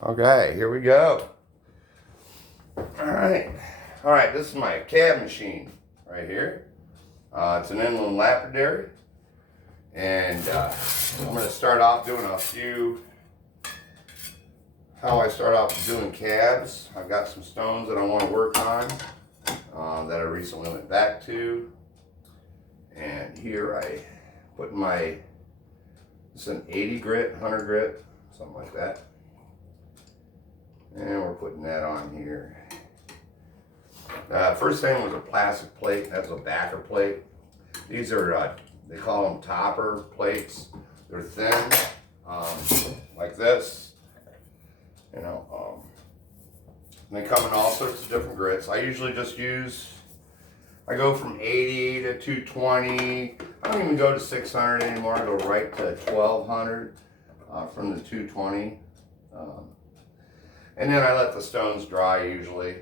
Okay, here we go. All right, this is my cab machine right here. It's an inland lapidary, and I'm going to start off doing how I start off doing cabs. I've got some stones that I want to work on that I recently went back to, and here I put it's an 80 grit, 100 grit, something like that. And we're putting that on here. First thing was a plastic plate. That's a backer plate. These are, they call them topper plates. They're thin, like this. You know, they come in all sorts of different grits. I usually just I go from 80 to 220. I don't even go to 600 anymore. I go right to 1200 from the 220. And then I let the stones dry usually.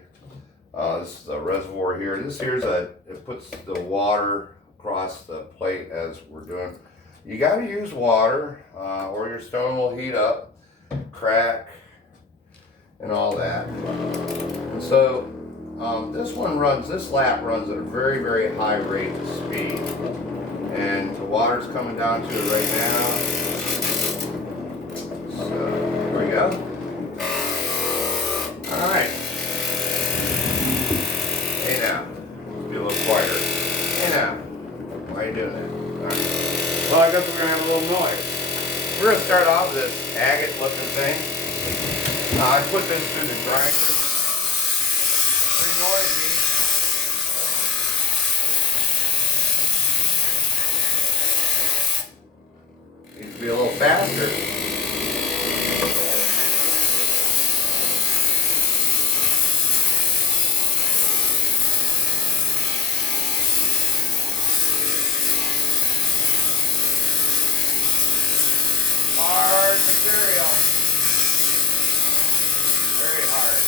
This is a reservoir here. This here's it puts the water across the plate as we're doing. You got to use water or your stone will heat up, crack, and all that. And so this lap runs at a very, very high rate of speed. And the water's coming down to it right now. So here we go. All right. Hey now, be a little quieter. Hey now, why are you doing that? All right. Well, I guess we're gonna have a little noise. We're gonna start off with this agate looking thing. I put this through the grinder. Pretty noisy. Needs to be a little faster. Hard material. Very hard.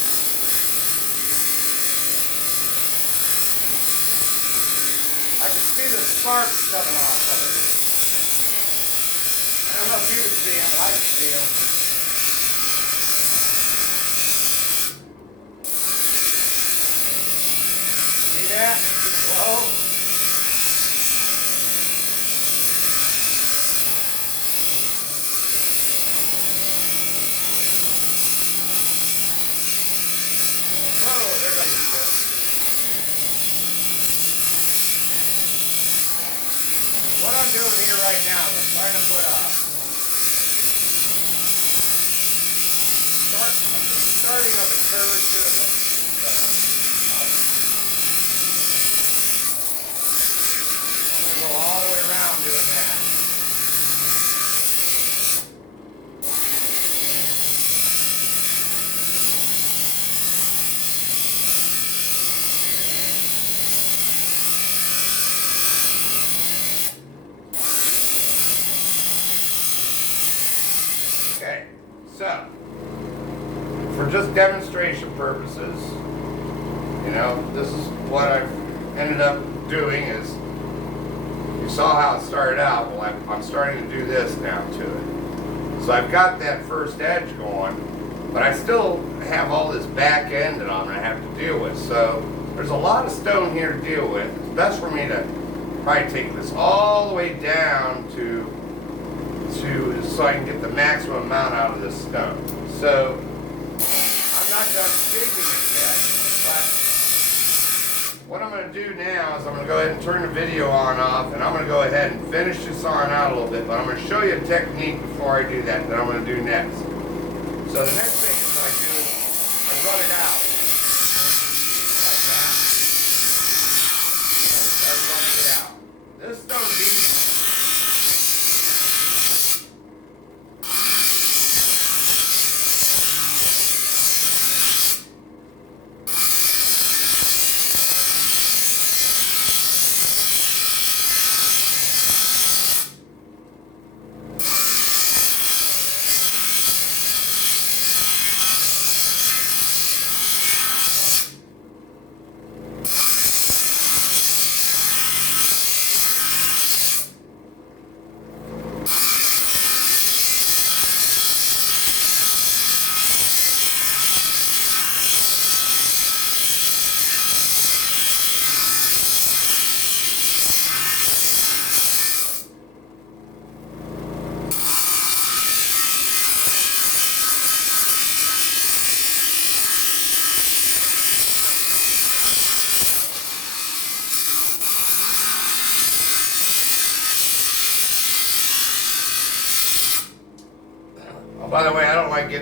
I can see the sparks coming off of it. I don't know if you can see them, but I can see them. See that? Whoa. What I'm doing here right now is I'm trying to put starting up the curvature of I'm going to go all the way around doing that. Okay, so for just demonstration purposes, you know, this is what I've ended up doing is, you saw how it started out. Well, I'm starting to do this now to it. So I've got that first edge going, but I still have all this back end that I'm going to have to deal with. So there's a lot of stone here to deal with. It's best for me to probably take this all the way down so I can get the maximum amount out of this stone. So I'm not done shaping it yet, but what I'm going to do now is I'm going to go ahead and turn the video on off, and I'm going to go ahead and finish this on out a little bit, but I'm going to show you a technique before I do that I'm going to do next. So the next thing is I run it out like that. I start running it out. This stone's easy.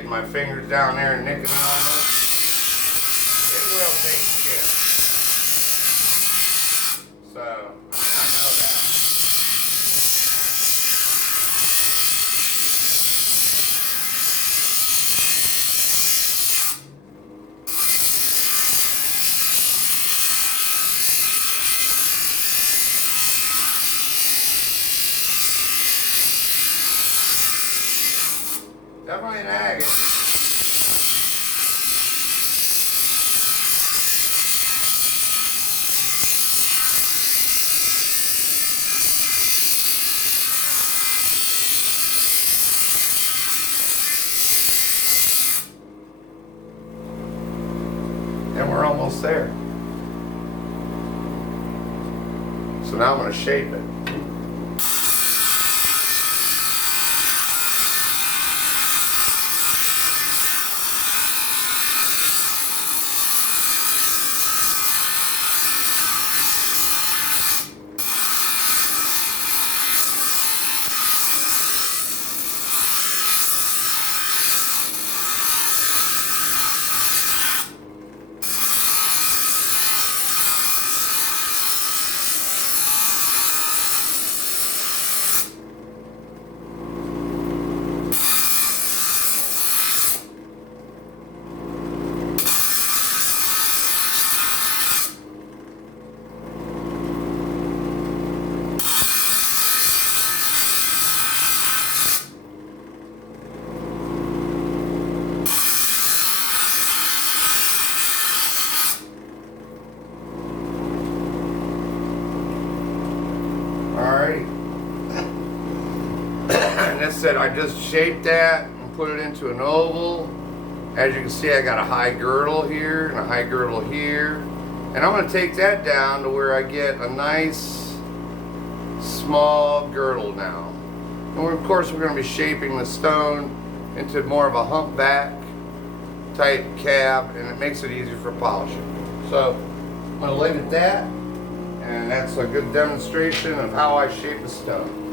getting my fingers down there and nicking it on this, it will take shit. So, I know that. Definitely an agate. And we're almost there. So now I'm going to shape it. Alrighty. And that's it. I just shaped that and put it into an oval. As you can see, I got a high girdle here and a high girdle here. And I'm going to take that down to where I get a nice small girdle now. And of course we're going to be shaping the stone into more of a humpback type cab, and it makes it easier for polishing. So I'm going to leave it at that. And that's a good demonstration of how I shape a stone.